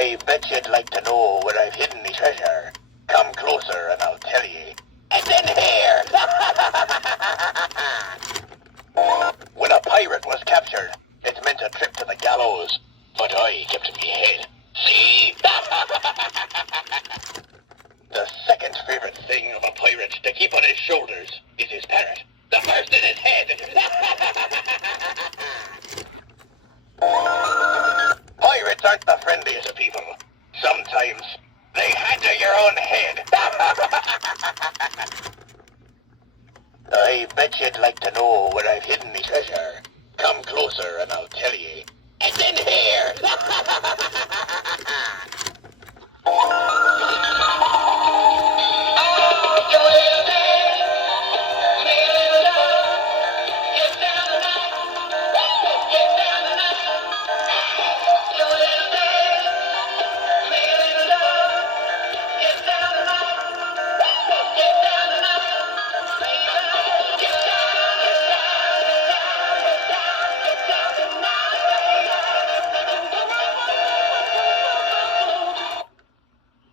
I bet you'd like to know where I've hidden the treasure. Come closer and I'll tell you. It's in here! When a pirate was captured, it meant a trip to the gallows. But I kept me head. See? The second favorite thing of a pirate to keep on his shoulders is his parrot. The first in his head. Pirates aren't the friendliest of people. Sometimes they hand you your own head. I bet you'd like to know where I've hidden the treasure. Come closer and I'll tell you. It's in here!